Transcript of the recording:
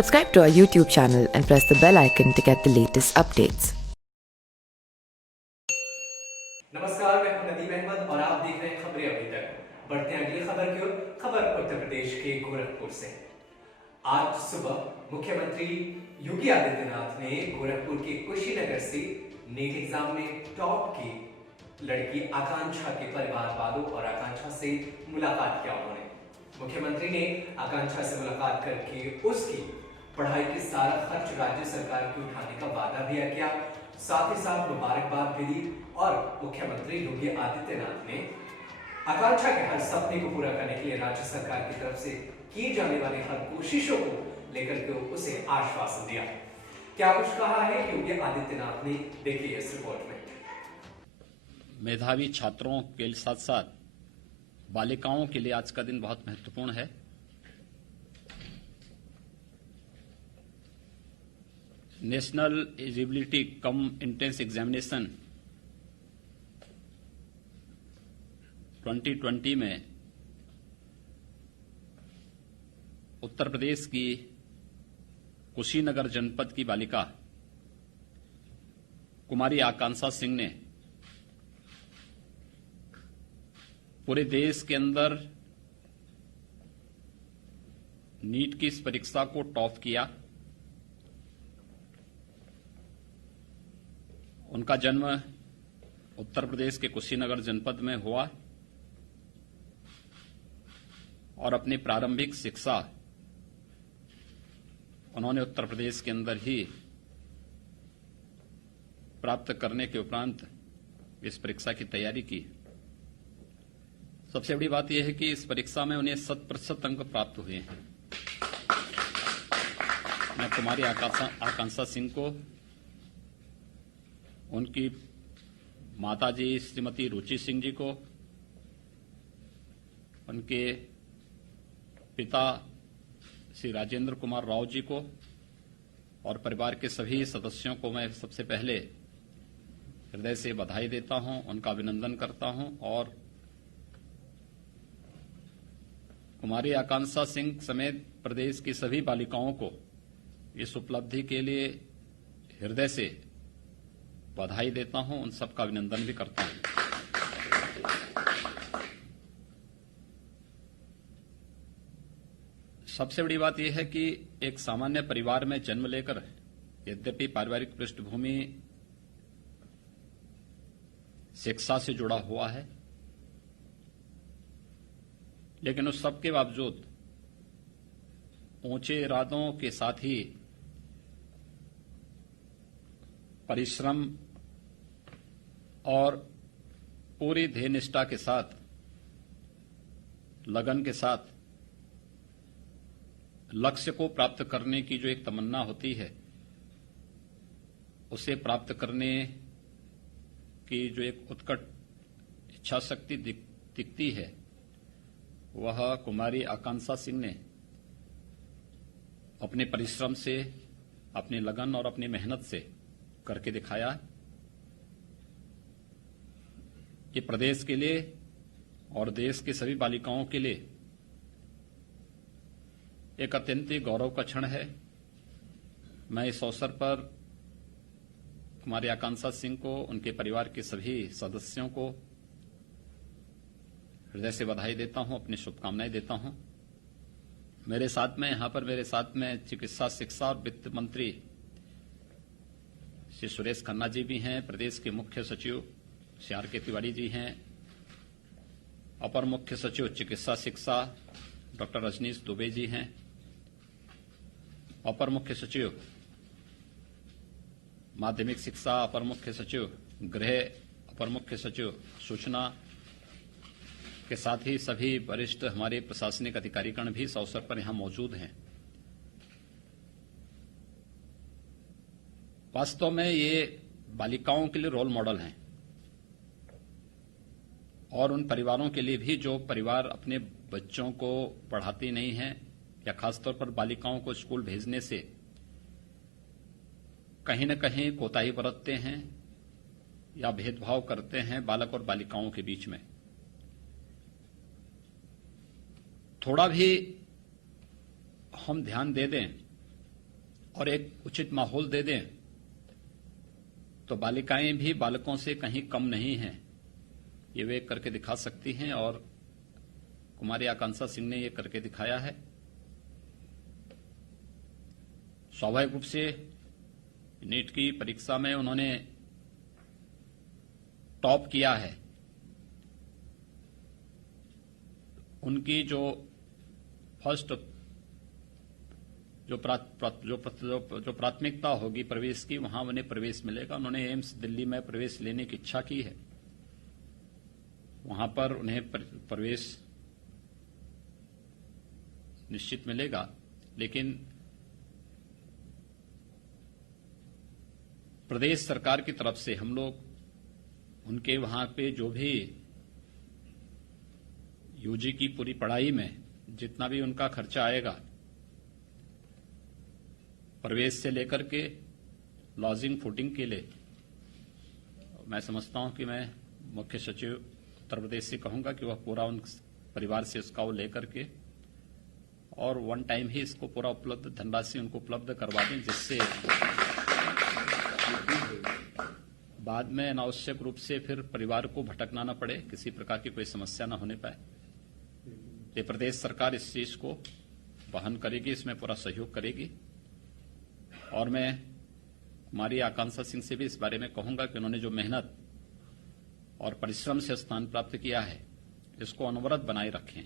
Subscribe to our YouTube channel and press the bell icon to get the latest updates. नमस्कार, मैं हूं नदीम अहमद और आप देख रहे हैं खबरें अभी तक। बढ़ते हैं अगली खबर की ओर। खबर उत्तर प्रदेश के गोरखपुर से। आज सुबह मुख्यमंत्री योगी आदित्यनाथ ने गोरखपुर के कुशीनगर से नीट एग्जाम में टॉप की लड़की आकांक्षा के परिवार वालों और आकांक्षा से मुलाकात किया। उन्होंने मुख्यमंत्री ने आकांक्षा से मुलाकात करके उसकी पढ़ाई के सारा खर्च राज्य सरकार की उठाने का वादा भी किया, साथ ही साथ मुबारकबाद भी दी। और मुख्यमंत्री योगी आदित्यनाथ ने आकांक्षा के हर सपने को पूरा करने के लिए राज्य सरकार की तरफ से की जाने वाली हर कोशिशों को लेकर के उसे आश्वासन दिया। क्या कुछ कहा है योगी आदित्यनाथ ने, देखिए इस रिपोर्ट में। मेधावी छात्रों के साथ साथ बालिकाओं के लिए आज का दिन बहुत महत्वपूर्ण है। National eligibility cum entrance examination 2020 में उत्तर प्रदेश की कुशीनगर जनपद की बालिका कुमारी आकांक्षा सिंह ने पूरे देश के अंदर नीट की इस परीक्षा को टॉप किया। उनका जन्म उत्तर प्रदेश के कुशीनगर जनपद में हुआ और अपनी प्रारंभिक शिक्षा उन्होंने उत्तर प्रदेश के अंदर ही प्राप्त करने के उपरांत इस परीक्षा की तैयारी की। सबसे बड़ी बात यह है कि इस परीक्षा में उन्हें 100% अंक प्राप्त हुए हैं। मैं कुमारी आकांक्षा सिंह को, उनकी माताजी श्रीमती रुचि सिंह जी को, उनके पिता श्री राजेंद्र कुमार राव जी को और परिवार के सभी सदस्यों को मैं सबसे पहले हृदय से बधाई देता हूं, उनका अभिनंदन करता हूं और कुमारी आकांक्षा सिंह समेत प्रदेश की सभी बालिकाओं को इस उपलब्धि के लिए हृदय से बधाई देता हूं, उन सबका अभिनंदन भी करता हूं। सबसे बड़ी बात यह है कि एक सामान्य परिवार में जन्म लेकर यद्यपि पारिवारिक पृष्ठभूमि शिक्षा से जुड़ा हुआ है, लेकिन उस सब के बावजूद ऊंचे इरादों के साथ ही परिश्रम और पूरी ध्येय निष्ठा के साथ, लगन के साथ लक्ष्य को प्राप्त करने की जो एक तमन्ना होती है, उसे प्राप्त करने की जो एक उत्कट इच्छा शक्ति दिखती है, वह कुमारी आकांक्षा सिंह ने अपने परिश्रम से, अपनी लगन और अपनी मेहनत से करके दिखाया कि प्रदेश के लिए और देश की सभी बालिकाओं के लिए एक अत्यंत ही गौरव का क्षण है। मैं इस अवसर पर कुमारी आकांक्षा सिंह को, उनके परिवार के सभी सदस्यों को हृदय से बधाई देता हूं, अपनी शुभकामनाएं देता हूं। मेरे साथ में चिकित्सा, शिक्षा और वित्त मंत्री श्री सुरेश खन्ना जी भी हैं, प्रदेश के मुख्य सचिव श्री आर के तिवारी जी हैं, अपर मुख्य सचिव चिकित्सा शिक्षा डॉक्टर रजनीश दुबे जी हैं, अपर मुख्य सचिव माध्यमिक शिक्षा, अपर मुख्य सचिव गृह, अपर मुख्य सचिव सूचना के साथ ही सभी वरिष्ठ हमारे प्रशासनिक अधिकारीगण भी इस अवसर पर यहां मौजूद हैं। वास्तव में ये बालिकाओं के लिए रोल मॉडल हैं और उन परिवारों के लिए भी जो परिवार अपने बच्चों को पढ़ाती नहीं हैं या खासतौर पर बालिकाओं को स्कूल भेजने से कहीं न कहीं कोताही बरतते हैं या भेदभाव करते हैं बालक और बालिकाओं के बीच में। थोड़ा भी हम ध्यान दे दें और एक उचित माहौल दे दें तो बालिकाएं भी बालकों से कहीं कम नहीं हैं, ये वे करके दिखा सकती हैं और कुमारी आकांक्षा सिंह ने ये करके दिखाया है। स्वाभाविक रूप से नीट की परीक्षा में उन्होंने टॉप किया है। उनकी जो फर्स्ट जो प्राथमिकता होगी प्रवेश की, वहां उन्हें प्रवेश मिलेगा। उन्होंने एम्स दिल्ली में प्रवेश लेने की इच्छा की है, वहां पर उन्हें प्रवेश निश्चित मिलेगा। लेकिन प्रदेश सरकार की तरफ से हम लोग उनके वहां पे जो भी यूजी की पूरी पढ़ाई में जितना भी उनका खर्चा आएगा, प्रवेश से लेकर के लॉजिंग फूडिंग के लिए, मैं समझता हूं कि मैं मुख्य सचिव उत्तर प्रदेश से कहूंगा कि वह पूरा उन परिवार से इसका वो लेकर के और वन टाइम ही इसको पूरा उपलब्ध धनराशि उनको उपलब्ध करवा दें, जिससे बाद में अनावश्यक रूप से फिर परिवार को भटकना न पड़े, किसी प्रकार की कोई समस्या न होने पाए। ये प्रदेश सरकार इस चीज को वहन करेगी, इसमें पूरा सहयोग करेगी। और मैं कुमारी आकांक्षा सिंह से भी इस बारे में कहूंगा कि उन्होंने जो मेहनत और परिश्रम से स्थान प्राप्त किया है, इसको अनवरत बनाए रखें।